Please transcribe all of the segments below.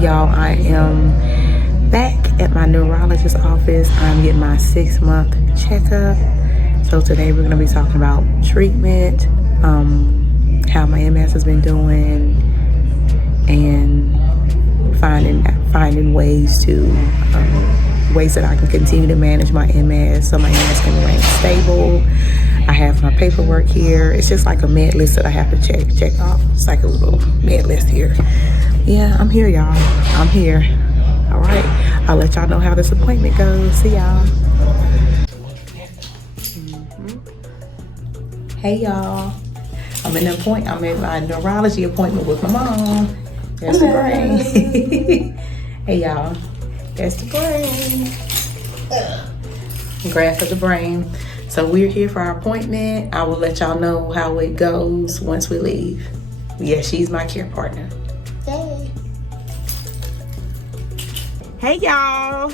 y'all, I am back at my neurologist's office. I'm getting my 6-month checkup. So today we're going to be talking about treatment, how my MS has been doing, and finding ways that I can continue to manage my MS so my MS can remain stable. I have my paperwork here. It's just like a med list that I have to check off. It's like a little med list here. Yeah, I'm here, y'all. I'm here. All right. I'll let y'all know how this appointment goes. See y'all. Hey, y'all. I'm in my neurology appointment with my mom. There's the brain. Hey, y'all. There's the brain. Graph of the brain. So we're here for our appointment. I will let y'all know how it goes once we leave. Yeah, she's my care partner. Hey. Hey, y'all.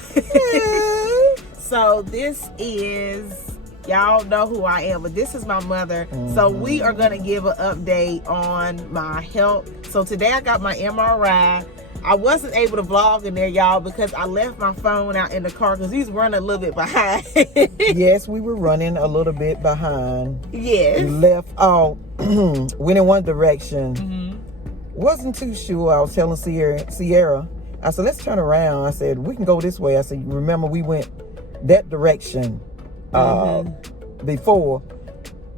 So this is, y'all know who I am, but this is my mother. So we are going to give an update on my health. So today I got my MRI. I wasn't able to vlog in there, y'all, because I left my phone out in the car because he's running a little bit behind. Yes, we were running a little bit behind. Yes. We left out, went in one direction. Wasn't too sure. I was telling Sierra, I said, let's turn around. I said, we can go this way. I said, remember we went that direction before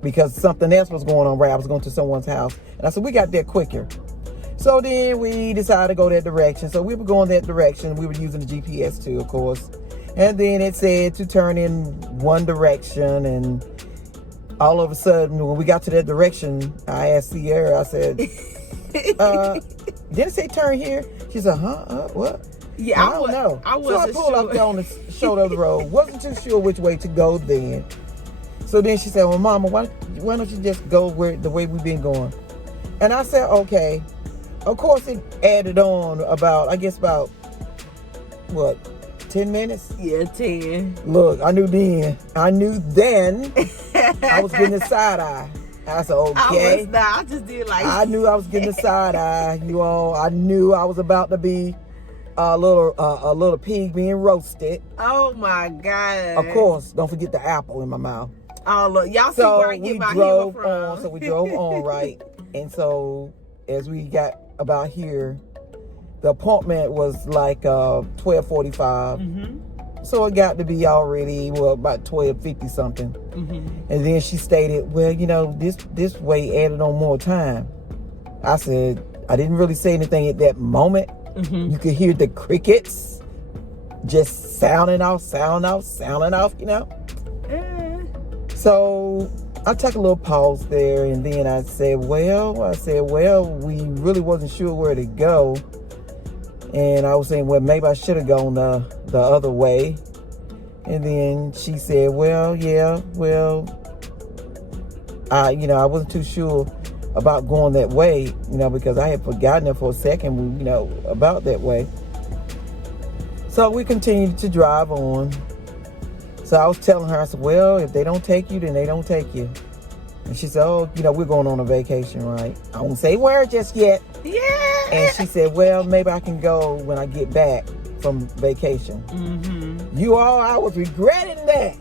because something else was going on, right? I was going to someone's house. And I said, we got there quicker. So then we decided to go that direction. So we were going that direction. We were using the GPS too, of course. And then it said to turn in one direction. And all of a sudden, when we got to that direction, I asked Sierra, I said, didn't it say turn here? She said, what? Yeah, I don't know. So I pulled sure. up there on the shoulder of the road. Wasn't too sure which way to go then. So then she said, well, Mama, why don't you just go the way we've been going? And I said, okay. Of course, it added on about 10 minutes? Yeah, 10. Look, I knew then I was getting a side eye. I said, okay. I just did like... I knew I was getting a side eye, you all. I knew I was about to be a little pig being roasted. Oh, my God. Of course, don't forget the apple in my mouth. Oh, look, y'all see where I get my humor from. So we drove on, right? And so as we got about here, the appointment was like 12:45. So it got to be already about 12:50 something. And then she stated, well, this way added on more time. I said, I didn't really say anything at that moment. You could hear the crickets just sounding off. So I took a little pause there, and then I said, well, we really wasn't sure where to go. And I was saying, well, maybe I should have gone the other way. And then she said, I wasn't too sure about going that way, because I had forgotten it for a second, about that way. So we continued to drive on. So I was telling her, I said, well, if they don't take you, then they don't take you. And she said, oh, we're going on a vacation, right? I won't say where just yet. Yeah. And she said, well, maybe I can go when I get back from vacation. I was regretting that.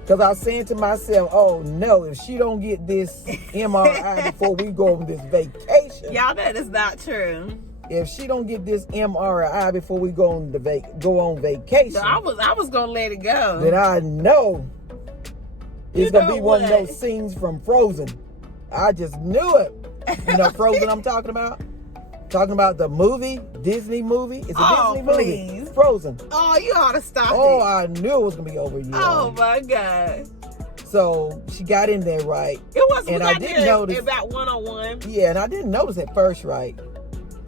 Because I was saying to myself, oh, no, if she don't get this MRI before we go on this vacation. Y'all, that is not true. If she don't get this MRI before we go on vacation, So I was gonna let it go. then I know it's gonna be one of those scenes from Frozen. I just knew it. Frozen I'm talking about? Talking about the movie, Disney movie. It's a Disney movie. Please. Frozen. Oh, you ought to stop Oh, it. I knew it was gonna be over you. Oh my God. So she got in there right. It was, and I didn't notice about 101. Yeah, and I didn't notice at first, right?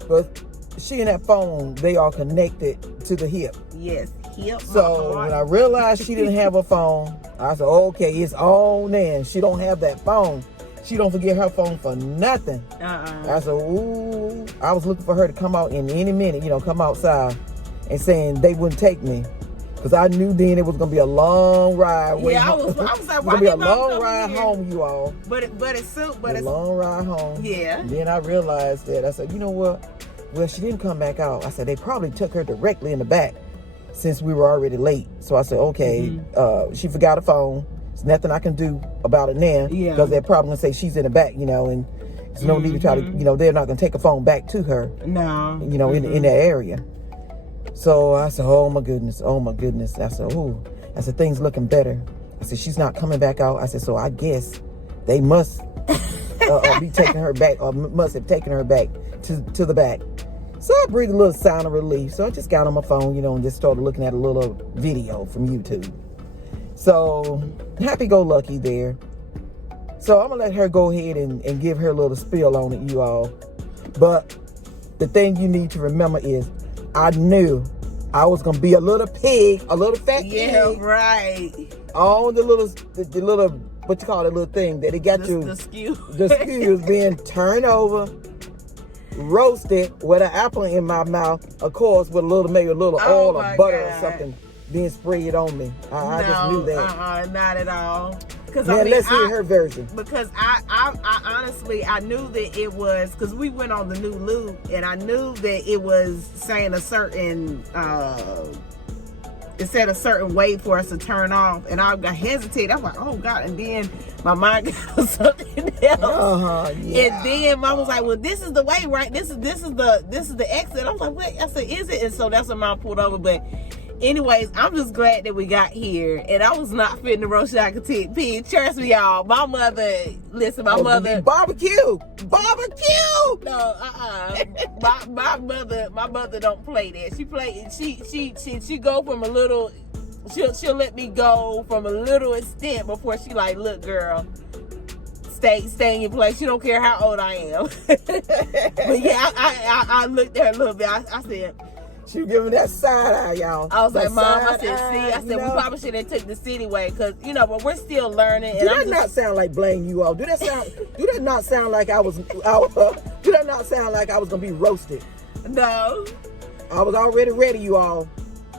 But she and that phone, they are connected to the hip. Yes, hip. So when I realized she didn't have a phone, I said, okay, it's on then. She don't have that phone. She don't forget her phone for nothing. I said, ooh. I was looking for her to come out in any minute, come outside and saying they wouldn't take me. Because I knew then it was going to be a long ride. Yeah, I was like, it was going to be a long ride home, you all. But it's a long ride home. Yeah. And then I realized that. I said, you know what? well, she didn't come back out. I said, they probably took her directly in the back since we were already late. So I said, okay, she forgot her phone. There's nothing I can do about it now. Because they're probably going to say she's in the back, you know, and there's no need to try to, you know, they're not going to take a phone back to her. No. You know, in that area. So I said, oh my goodness. I said, ooh. I said, things looking better. I said, she's not coming back out. I said, so I guess they must be taking her back, or must have taken her back to the back. So I breathed a little sign of relief. So I just got on my phone, you know, and just started looking at a little video from YouTube. So happy-go-lucky there. So I'm going to let her go ahead and give her a little spiel on it, you all. But the thing you need to remember is I knew I was going to be a little pig, a little fat pig. Yeah, right. On the little, what you call it, little thing that it got The skew. The skew is being turned over, roasted with an apple in my mouth, of course, with maybe a little oil or butter or something being sprayed on me. I just knew that. Not at all. Let's hear her version. Because I honestly, I knew that it was, because we went on the new loop, and I knew that it was saying a certain, it said a certain way for us to turn off, and I hesitated. I'm like, oh God, and then my mind got on something else. And then Mom was like, well, this is the way, right? This is the exit. I was like, what? I said, is it? And so that's when Mom pulled over. But anyways, I'm just glad that we got here, and I was not fitting the roast pig. Trust me, y'all. My mother, listen, my mother. Barbecue. No, my mother don't play that. She go from a little. She'll let me go from a little extent before she like, look, girl, stay in your place. She don't care how old I am. But yeah, I looked at her a little bit. I said. She was giving that side eye, y'all. I was like, Mom, I said, we probably should have took the city way, because, you know, but we're still learning. Do that not sound like blame you all? Do that not sound like I was gonna be roasted? No. I was already ready, you all.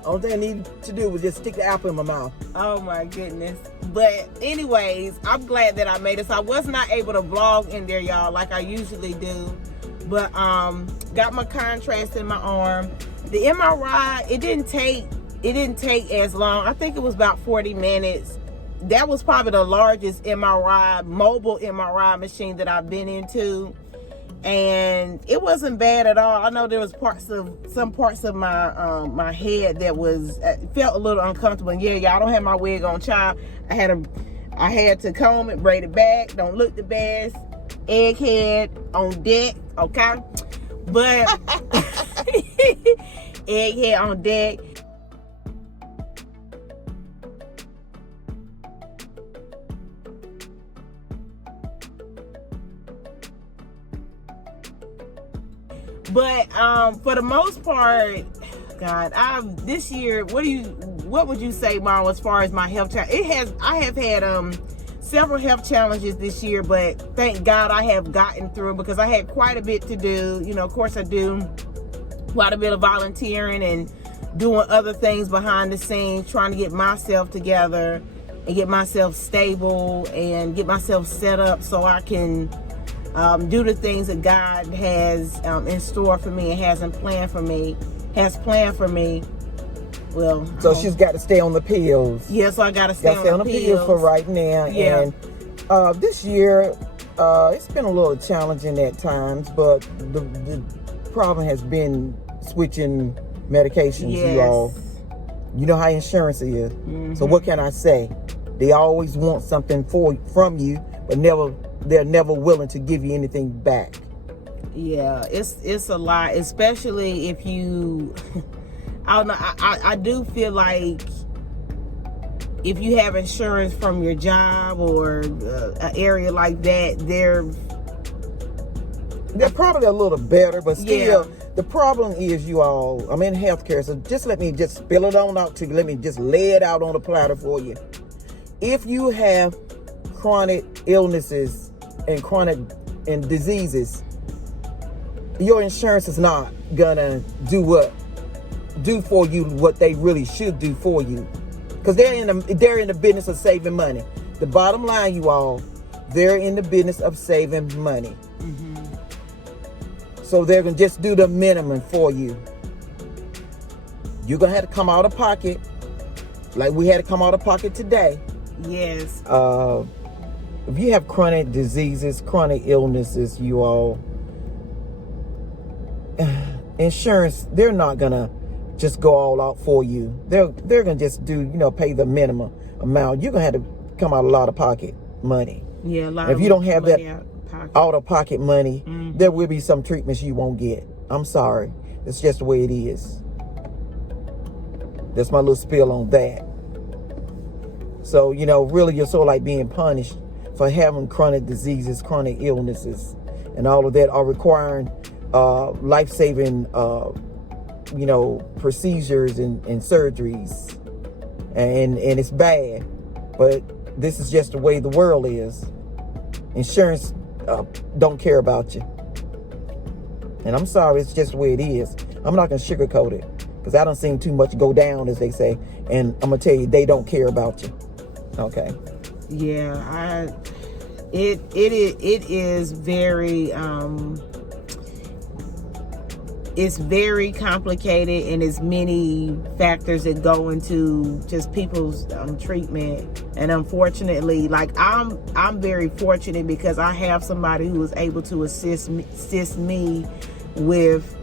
Only thing I needed to do was just stick the apple in my mouth. Oh my goodness. But anyways, I'm glad that I made it. So I was not able to vlog in there, y'all, like I usually do. But got my contrast in my arm. The MRI, it didn't take as long. I think it was about 40 minutes. That was probably the largest mobile MRI machine that I've been into. And it wasn't bad at all. I know there was some parts of my my head that felt a little uncomfortable. And yeah, y'all, don't have my wig on, child. I had to comb it, braid it back. Don't look the best. Egghead on deck, okay? But egghead on deck. But for the most part, God, this year, what would you say, Mom, as far as my health challenge? I have had several health challenges this year, but thank God I have gotten through, because I had quite a bit to do. You know, of course I do quite a bit of volunteering and doing other things behind the scenes, trying to get myself together and get myself stable and get myself set up so I can do the things that God has in store for me and has planned for me. Well, so she's got to stay on the pills. Yeah, so I got to stay on the pills for right now. Yeah. And this year, it's been a little challenging at times, but the problem has been switching medications. Yes. You all, you know how insurance is. So what can I say? They always want something from you, but they're never willing to give you anything back. Yeah, it's a lot, especially if you. I don't know. I do feel like if you have insurance from your job or an area like that, they're probably a little better, but still, the problem is, you all, I'm in healthcare, so let me spill it on out to you. Let me just lay it out on the platter for you. If you have chronic illnesses and diseases, your insurance is not gonna do for you what they really should do for you, because they're in the business of saving money. The bottom line, you all, they're in the business of saving money. So they're going to just do the minimum for you. You're going to have to come out of pocket, like we had to come out of pocket today. Yes. If you have chronic diseases, chronic illnesses, you all, insurance, they're not going to just go all out for you. They're going to just do, pay the minimum amount. You're going to have to come out a lot of pocket money. Yeah, a lot. If you don't have that out of pocket money, there will be some treatments you won't get. I'm sorry. It's just the way it is. That's my little spiel on that. So, really you're sort of like being punished for having chronic diseases, chronic illnesses, and all of that are requiring life-saving, procedures and surgeries. And it's bad. But this is just the way the world is. Insurance don't care about you. And I'm sorry, it's just the way it is. I'm not going to sugarcoat it, because I don't seen too much go down, as they say. And I'm going to tell you, they don't care about you. Okay. Yeah, it is very it's very complicated, and there's many factors that go into just people's treatment. And unfortunately, like I'm very fortunate because I have somebody who was able to assist me with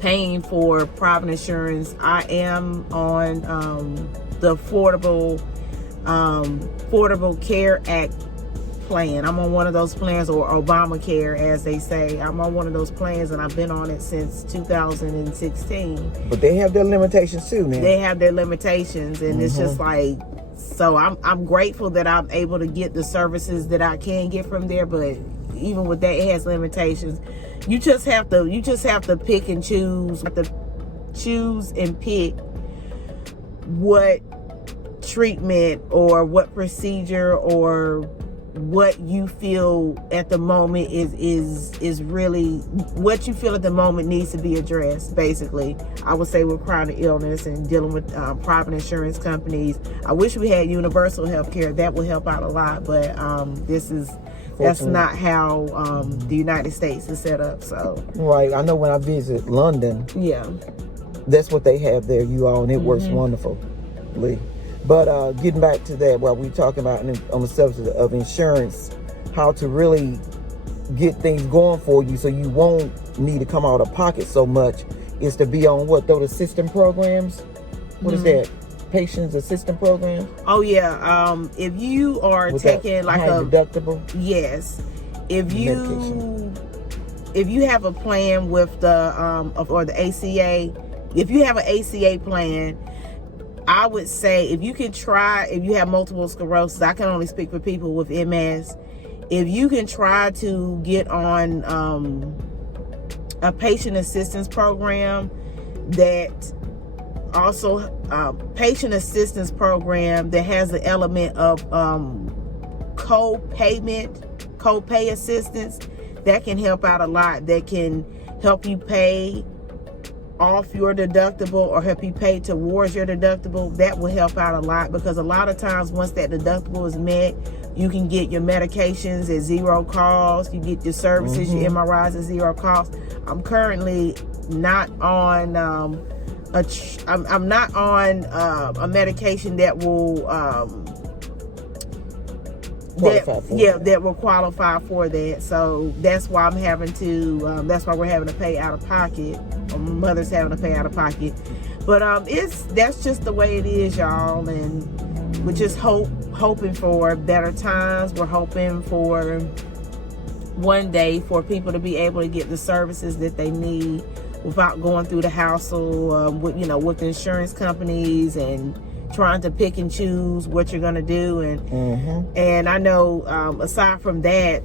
paying for private insurance. I am on the Affordable Care Act plan. I'm on one of those plans, or Obamacare, as they say. I'm on one of those plans, and I've been on it since 2016. But they have their limitations too, man. They have their limitations, and it's just like, so I'm grateful that I'm able to get the services that I can get from there. But even with that, it has limitations. You just have to pick and choose. You have to choose and pick what treatment or what procedure or what you feel at the moment is really what you feel at the moment needs to be addressed. Basically, I would say with chronic illness and dealing with private insurance companies. I wish we had universal health care. That would help out a lot, but that's not how the United States is set up. So right, I know when I visit London, that's what they have there, you all, and it works wonderfully. But getting back to that, what we're talking about on the subject of insurance, how to really get things going for you so you won't need to come out of pocket so much, is to be on the system programs. What is that? Patients assistance program? Oh yeah. If you are taking like a deductible, yes. If you have a plan with the or the ACA, if you have an ACA plan, I would say if you have multiple sclerosis, I can only speak for people with MS. If you can try to get on a patient assistance program that has the element of co-pay assistance, that can help out a lot. That can help you pay off your deductible or help you pay towards your deductible. That will help out a lot, because a lot of times once that deductible is met, you can get your medications at zero cost. You get your services, your MRIs at zero cost. I'm currently not on I'm not on a medication that will that will qualify for that. So that's why I'm having to that's why we're having to pay out of pocket. Mother's having to pay out of pocket. But that's just the way it is, y'all. And we're just hoping for better times. We're hoping for one day for people to be able to get the services that they need without going through the hassle with insurance companies and trying to pick and choose what you're going to do. And I know aside from that,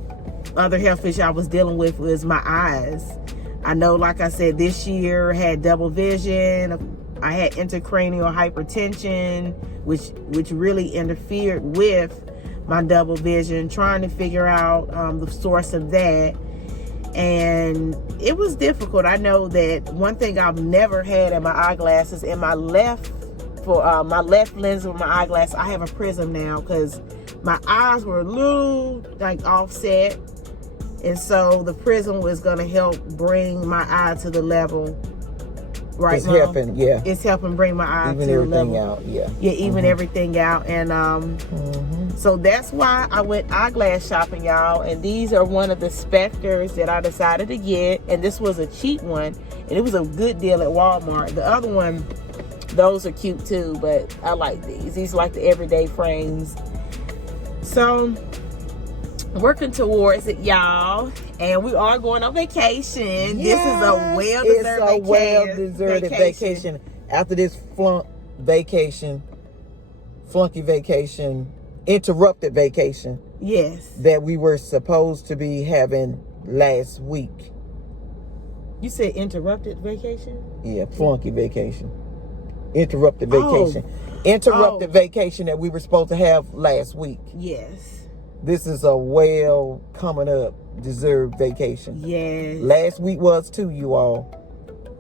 other health issue I was dealing with was my eyes. I know, like I said, this year I had double vision. I had intracranial hypertension, which really interfered with my double vision, trying to figure out the source of that. And it was difficult. I know that one thing I've never had in my eyeglasses, in my left lens of my eyeglass, I have a prism now, because my eyes were a little like offset, And so the prism was going to help bring my eye to the level. Right, It's Mom? helping, yeah. It's helping bring my eye Even to the everything level. out, yeah. Yeah, even everything out. And so that's why I went eyeglass shopping, y'all. And these are one of the Spectres that I decided to get. And this was a cheap one. And it was a good deal at Walmart. The other one, those are cute too. But I like these. These are like the everyday frames. So, working towards it, y'all. And we are going on vacation. This is a well-deserved well-deserved vacation. After this flunky vacation, interrupted vacation. Yes. That we were supposed to be having last week. You said interrupted vacation? Yeah, flunky vacation. Interrupted vacation. Interrupted vacation that we were supposed to have last week. Yes. This is a coming up deserved vacation. Yes. Last week was too, you all.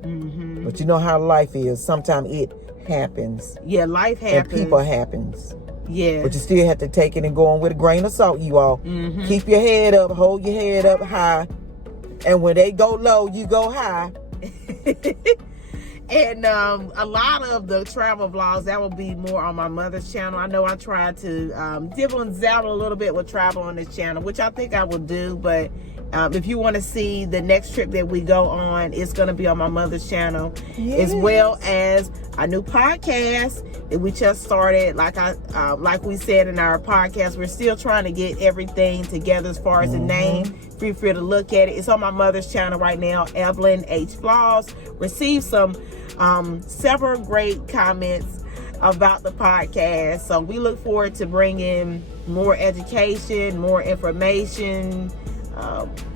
Mm-hmm. But you know how life is. Sometimes it happens. Yeah, life happens. And people happens. Yeah. But you still have to take it and go on with a grain of salt, you all. Mm-hmm. Keep your head up. Hold your head up high. And when they go low, you go high. And a lot of the travel vlogs, that will be more on my mother's channel. I know I tried to dibble and dabble a little bit with travel on this channel, which I think I will do. But if you want to see the next trip that we go on, it's going to be on my mother's channel. Yes. As well as a new podcast that we just started. Like we said in our podcast, we're still trying to get everything together as far as the name. Feel free to look at it. It's on my mother's channel right now, Evelyn H. Vlogs. Received several great comments about the podcast. So we look forward to bringing more education, more information,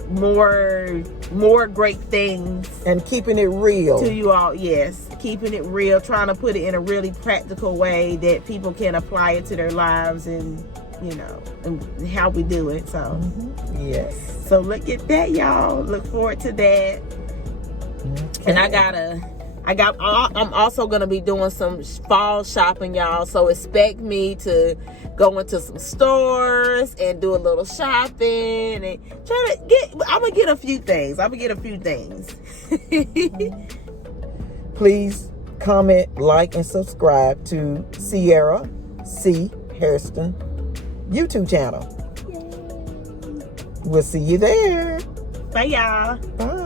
more great things. And keeping it real. To you all, yes. Keeping it real, trying to put it in a really practical way that people can apply it to their lives and, and how we do it. So, Yes. So look at that, y'all. Look forward to that. Okay. And I'm also going to be doing some fall shopping, y'all. So expect me to go into some stores and do a little shopping and I'm going to get a few things. Please comment, like, and subscribe to Sierra C. Hairston YouTube channel. We'll see you there. Bye, y'all. Bye.